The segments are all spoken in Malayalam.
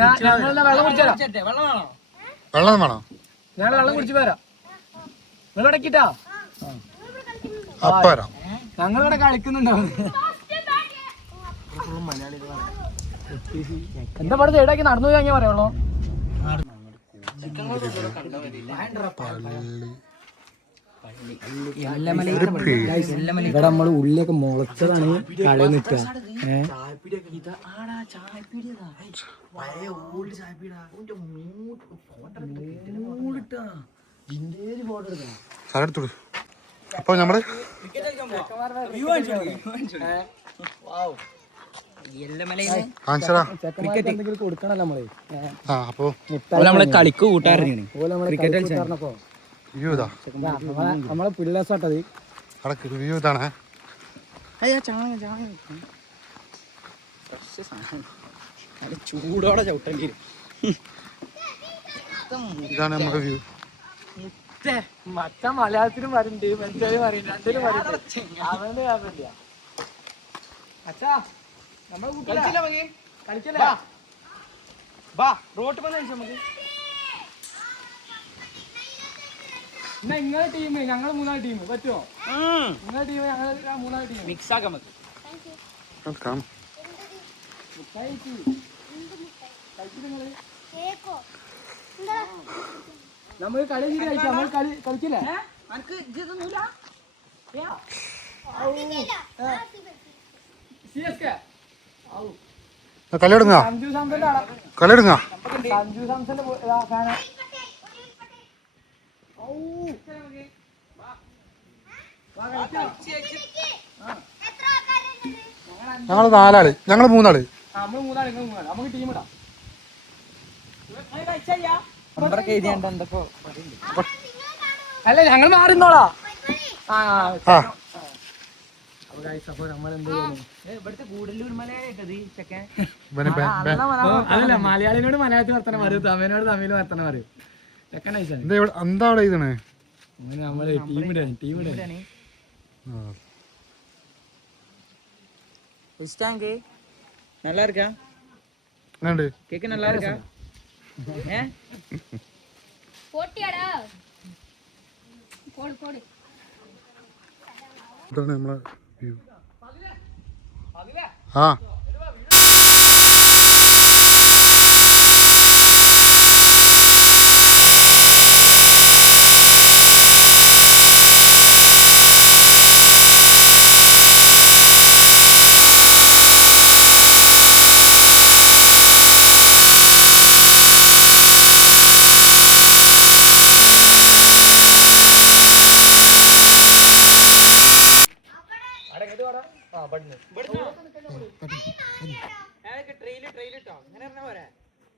വെള്ളം കുടിച്ചാലോ? വെള്ളം വേണോ? ഞങ്ങൾ വെള്ളം കുടിച്ചു വരാം. നിങ്ങൾ ഇടക്കിട്ടാ അപ്പ വരാം. ഞങ്ങളിവിടെ കളിക്കുന്നുണ്ടോ? എന്താ പറഞ്ഞ സൈഡാക്കി നടന്നു പോയി പറയുള്ളൂ. ഇവിടെ നമ്മള് ഉള്ളിയൊക്കെ മുളച്ചതാണ് കളി നിൽക്കുക. അപ്പൊ നമ്മള് കൊടുക്കണല്ലോ നമ്മളെ കളിക്ക് കൂട്ടാറിഞ്ഞു നമ്മളെ പിള്ളേർട്ടത് ചൂടോടെ ചവിട്ടേണ്ടി ഇതാണ് നമ്മുടെ വ്യൂ. മറ്റ മലയാളത്തിലും വരുന്നുണ്ട്, മനുഷ്യരും പറയുന്നുണ്ട്, രണ്ടിലും പറയുന്നുണ്ട്. അവന്റെ കാര്യമില്ല. അച്ഛാ നമ്മള് കളിക്കല്ലേ? റോട്ട് വന്ന് കഴിച്ചാ നമുക്ക്. എന്നാ നിങ്ങളെ ടീം ഞങ്ങള് മൂന്നാല് ടീം പറ്റുമോ? നിങ്ങളെ ടീം ഞങ്ങള് മൂന്നാല് ടീം മിക്സ് ആക്കാം നമുക്ക്. നമ്മള് കളി കളിക്കാം. നമ്മൾ കളിക്കില്ലേ? കളിയെടുങ്ങ സഞ്ജു സാംസന്റെ കളിയെടുങ്ങ സഞ്ജു സാംസന്റെ ഞങ്ങള് നാലാള്, ഞങ്ങള് മൂന്നാള്. നമ്മള് മൂന്നാള്, നിങ്ങൾ മൂന്നാള്. നമുക്ക് ടീം ഇടാം. അല്ല ഞങ്ങൾ മാറിന്നോളാ. അതല്ല മലയാളിനോട് മലയാളത്തിൽ വർത്തനം പറയും, തമിഴിനോട് തമിഴിൽ വർത്തനം പറയും. ചെക്കൻ എന്താ അവിടെ ഇതാണ്? അങ്ങനെ നമ്മള് ടീമിടാണ്. நல்லா இருக்கா? கேக்கு நல்லா இருக்கா? போட்டியாடா போடு போடு. ഇതാണ് നമ്മളെ വ്യൂ. ആ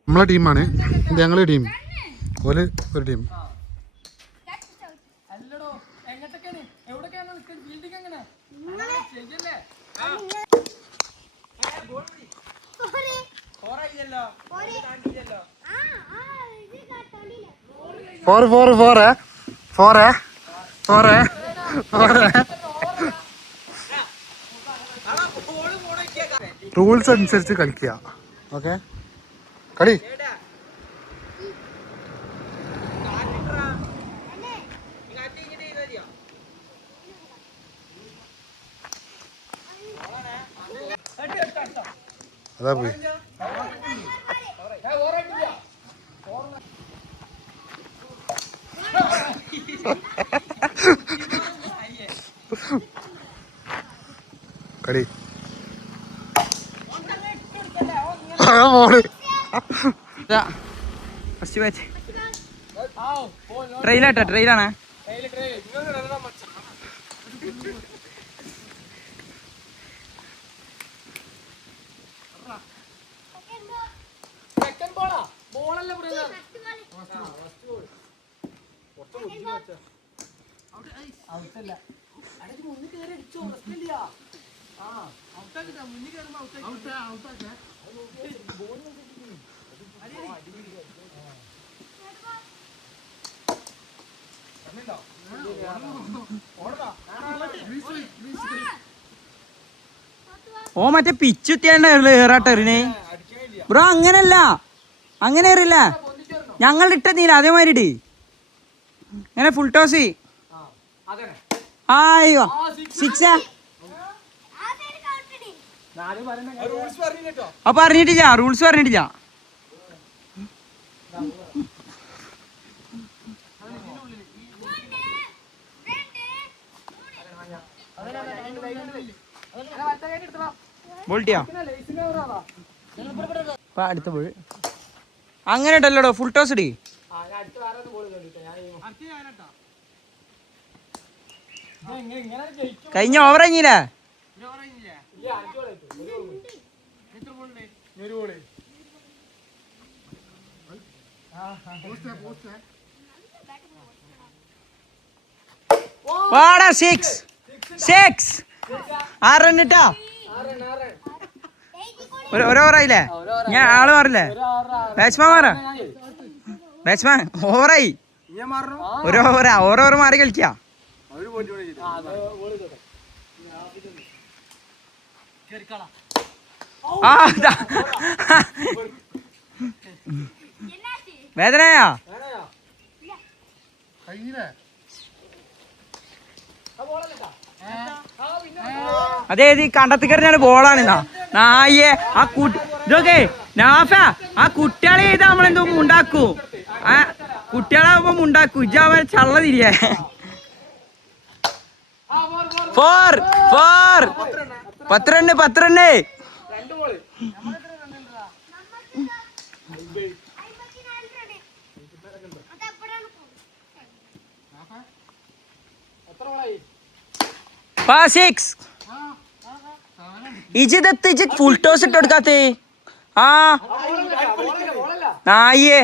നമ്മളെ ടീമാണ് ഇത്. ഞങ്ങളെ ടീം ഒരു ടീം. റൂൾസ് അനുസരിച്ച് കളിക്കുക. ഓക്കെ, കളി. അതാ പോയി. കളി ട്രെയിലാണ്. ഓ മറ്റേ പിച്ചുത്തിയാണ്ടായിരുന്നു ഏറാട്ടെറിനെ ബ്രോ. അങ്ങനല്ല, അങ്ങനെ അറിയില്ല ഞങ്ങൾ ഇട്ടതീല അതേമാതിരി ഇട് ഇങ്ങനെ ഫുൾ ടോസ് അതന്നെ ആയോ സിക്സാ റൂൾസ് പറഞ്ഞു കേട്ടോ. അപ്പൊ പറഞ്ഞിട്ടില്ല റൂൾസ് പറഞ്ഞിട്ടില്ല ബോൾട്ടിയാ അടുത്ത ബോൾ അങ്ങനെ ഇട്ടല്ലോടോ ഫുൾ ടോസ് ഇടി അടുത്ത വേറെ ബോൾ കണ്ടിട്ടോ ഞാൻ ഇങ്ങനെ ജയിക്കും. കഴിഞ്ഞ ഓവർ കഴിഞ്ഞില്ലേ ഇല്ല, 5 goal ആയിട്ട്. എത്ര ബോൾ ഉണ്ട്? ഒരു ബോൾ. വാടാ 6 6 റൺ ഇട്ടാ ഒരു ഓവറായില്ലേ ഞാൻ ആള് മാറില്ലേ ബാറ്റ്സ്മാൻ മാറാ ബാറ്റ്സ്മാൻ ഓവറായി ഞാൻ മാറണോ? ഒരു ഓവർ മാറി കളിക്കാ അവര് പോയിട്ട് ആ ഇതാ. വേദനയാ അതേത് ഈ കണ്ടത്തിക്കറിഞ്ഞാണ് ബോളാണ് നായേ ആ കുട്ടി ഇതൊക്കെ നാഫ ആ കുട്ടികളെ ചെയ്താ നമ്മളെന്തോ ഉണ്ടാക്കൂ ആ കുട്ടികളാവുമ്പോ ഉണ്ടാക്കൂ ഇജാവൻ ചള്ള തിരിയേ 4 10 റണ്ണ് 10 റണ്ണ് ഇജ് ഫുൾ ടോസ് ഇട്ട് കൊടുക്കാത്തേ ആ നായേ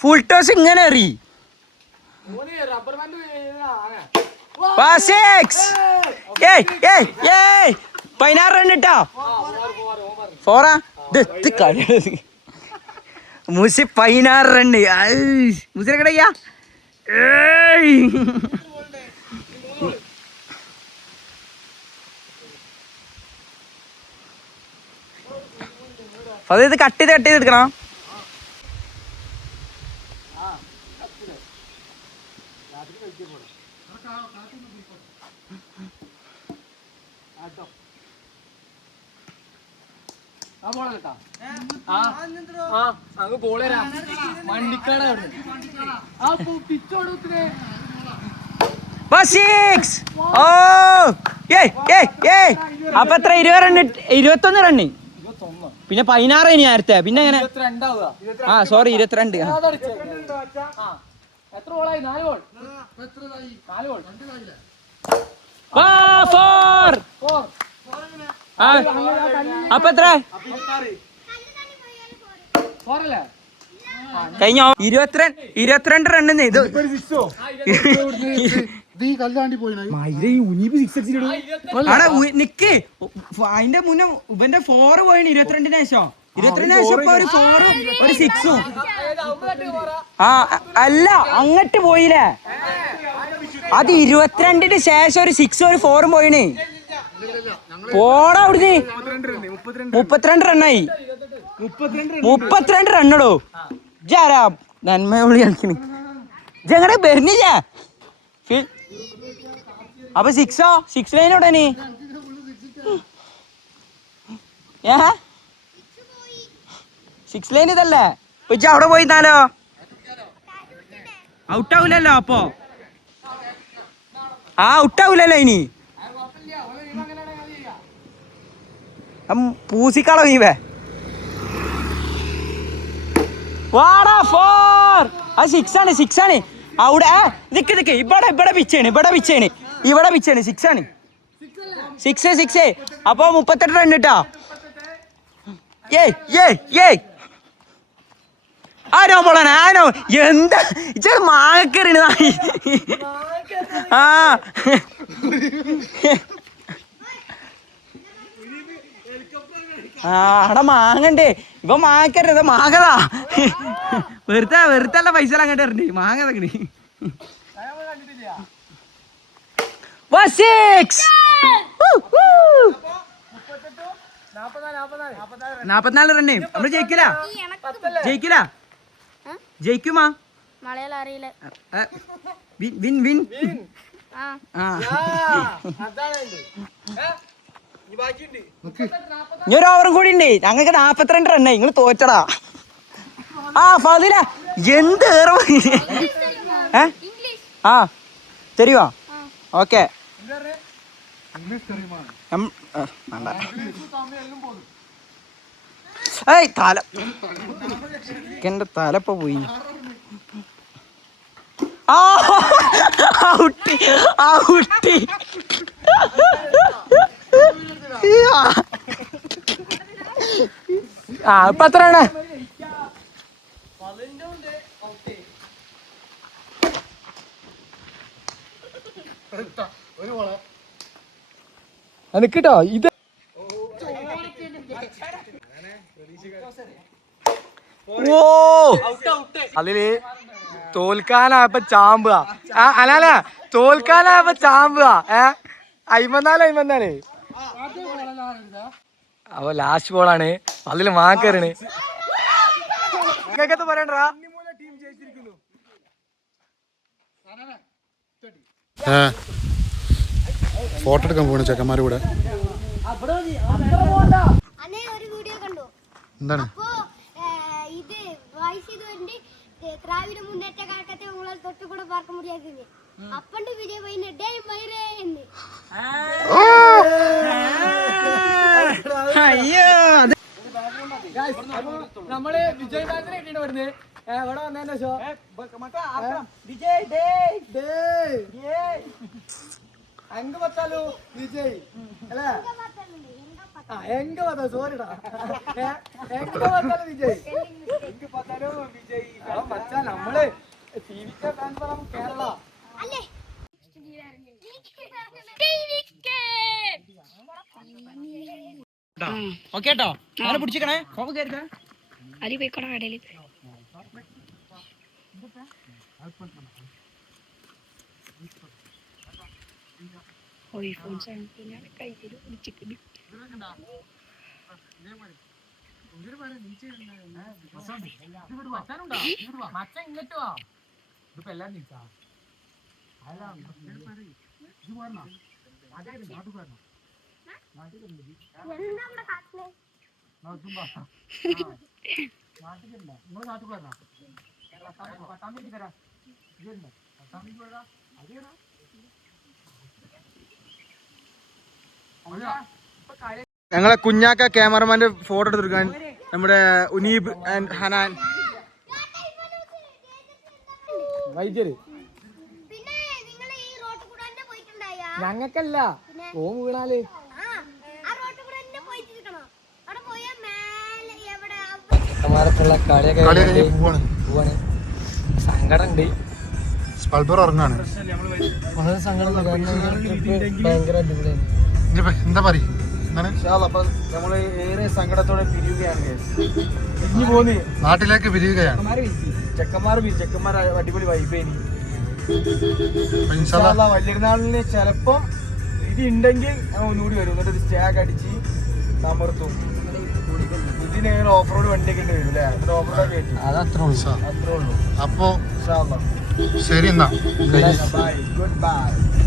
ഫുൾ ടോസ് ഇങ്ങനെ എറി റബ്ബർ ബാൻഡ് 16 റൺ ഇട്ടാ 4 ഇത് കളി മുസി 16 റണ്ണ് മുസിനെ കിടയ്യാ അത് കട്ട് ചെയ്ത് എടുക്കണം അങ്ങ് ബോൾ തരാം വണ്ടിക്കാട് ആ പിച്ചോടത്തിനെ അപ്പൊ എത്ര 20 റണ്ണ് 21 റണ്ണ് പിന്നെ 16 ഇനി നേരത്തെ പിന്നെ എങ്ങനെ ആ സോറി 22 എത്ര ബോളായി? 4 ബോൾ. 4 ബോൾ. 4 അപ്പൊ എത്ര കഴിഞ്ഞ 22 റണ്ണ് ഇത് നിക്ക് അതിന്റെ മുന്നേ ഇവന്റെ 4 പോയിന് 22 ശേഷം 22 ശേഷം ഇപ്പൊ ഒരു 4 ഒരു 6 ആ അല്ല അങ്ങട്ട് പോയില്ലേ അത് 22 ശേഷം ഒരു 6 ഒരു 4 പോയിന് പോടാ അവിടുന്ന് 32 റണ്ണായി 32 റണ്ണടോ ജാരാ നന്മ വിളി കളിക്കണ് ജങ്ങടെ ബെർണില്ല അപ്പൊ 6 ലൈൻ ഉടനെ സിക്സ് ലൈൻ ഇതല്ലേ ഇജ്ജ് അവിടെ പോയിന്നാലോ ഔട്ടാവൂലല്ലോ അപ്പൊ ആ ഔട്ടാവൂലല്ലോ ഇനി പൂസിക്കളോ നീ വേ വാടാ 4 അത് 6 ആണ് അവിടെ നിക്ക് ഇവിടെ പിച്ചാണ് ഇവിടെ പിച്ചാണ് 6 ആണ് 6 അപ്പൊ 38 റൺ കിട്ടാ ആരോ പോളാണ് ആരോ എന്താ ഇച്ച മാങ്ങക്കറിണ് ആ അവിടെ മാങ്ങണ്ടേ ഇപ്പൊ മാങ്ങക്കരുത് മാങ്ങതാ വെറുതെ പൈസ അങ്ങോട്ട് വരണ്ടേ മാങ്ങ തകണി 6 44 റണ്ണ് നമ്മള് ജയിക്കില്ല ജയിക്കില്ല ജയിക്കുമാ മലയാളം അറിയില്ല വിൻ വിൻ ആ ആ ഇനി ഒരു ഓവറും കൂടി ഉണ്ട് ഞങ്ങൾക്ക് 42 റണ്ണായി നിങ്ങൾ തോറ്റടാ ആ ഫാദില എന്ത് ആ തരുവാ ഓക്കെ ഏയ് തല എന്റെ തലപ്പോ പോയി ആ ഔട്ടി ഔട്ടി ആ ഇപ്പൊ എത്രയാണ് എനിക്കിട്ടോ ഇത് ഓ അതില് തോൽക്കാനായപ്പോ ചാമ്പുക അല്ല തോൽക്കാനായപ്പോ ചാമ്പുക 54 അപ്പൊ ലാസ്റ്റ് ബോളാണ് അതില് മാക്കറിന് നിങ്ങൾക്കത് പറയണ്ടാ ഫോട്ടോ എടുക്കാൻ പോണു ചെക്കന്മാരുടെ കൂടെ. ഒരു വീഡിയോ കണ്ടു. എന്താണ് അപ്പോ ഇത് വയസ്സ് ദ്രാവിഡ മുന്നേറ്റ കഴക്കത്തെ ഉങ്ങളെ തൊട്ടുകൂടെ പാർക്ക മുടിയാക്കി അപ്പണ്ട് വിജയ് വൈന ഡേ മൈരേ എന്ന് നമ്മള് വിജയ് ബാങ്കിനെ കിട്ടിയിട്ട് വരുന്നത് എവിടെ വന്നതിന്റെ ഷോ അങ്ക് പത്താലോ വിജയ് അല്ലേ എങ്ക പത്താ സോറിടാ എങ്ക പത്താലോ വിജയ് എങ്ക പത്താലോ വിജയ് മച്ചാ നമ്മള് ടിവിക്ക് ഫാൻ പറ കേരള അല്ലേ ഓക്കെ കേട്ടോ അങ്ങനെ പിടിച്ചിക്കണേ അരി പോയിക്കോണ കടയിൽ ഞങ്ങളെ കുഞ്ഞാക്ക ക്യാമറമാന്റെ ഫോട്ടോ എടുത്തെടുക്കാൻ നമ്മുടെ ഉനീബ് ആൻഡ് ഹനാൻ വൈദ്യര് പിന്നെ നിങ്ങൾ ഈ റോഡ് കൂടെ തന്നെ പോയിട്ടുണ്ടായാ ഞങ്ങക്കല്ല ഓം വീണാല് ആ റോഡ് കൂടെ തന്നെ പോയിട്ടിരിക്കണോ അവിടെ പോയ മേലെ എവിടെ കളിയൊക്കെ കളിയൊക്കെ പോവാണ്. പോവാണ് സങ്കടം ഉണ്ട് സ്പൾബർ ഉറങ്ങാണ്. വളരെ സങ്കടം ഭയങ്കര അടിപൊളിയാണ് എന്താ പറയും എന്താണ് അപ്പൊ നമ്മള് ഏറെ സങ്കടത്തോടെ പിരിയുകയാണ് ഇനി പോന്ന് നാട്ടിലേക്ക് വിരിയുകയാണ്. ചെക്കന്മാർ അടിപൊളി വൈബേനി അപ്പൊ ഇൻഷാല്ലാ വലിയൊരുനാളിന് ചെലപ്പം ഇത് ഉണ്ടെങ്കിൽ ഒന്നുകൂടി വരും എന്നിട്ട് ഒരു സ്റ്റാഗ് അടിച്ച് അമർത്തും ഇതിന് ഓഫ് റോഡ് വണ്ടിയൊക്കെ ഉണ്ട് വരും അല്ലേ എന്നിട്ട് ഓഫ് റോഡ് കയറ്റും അതത്രേ ഉള്ളൂ അത്രേ ഉള്ളൂ അപ്പോ ഇൻഷാ അല്ലാ. ശരി എന്നാ Bye. Goodbye.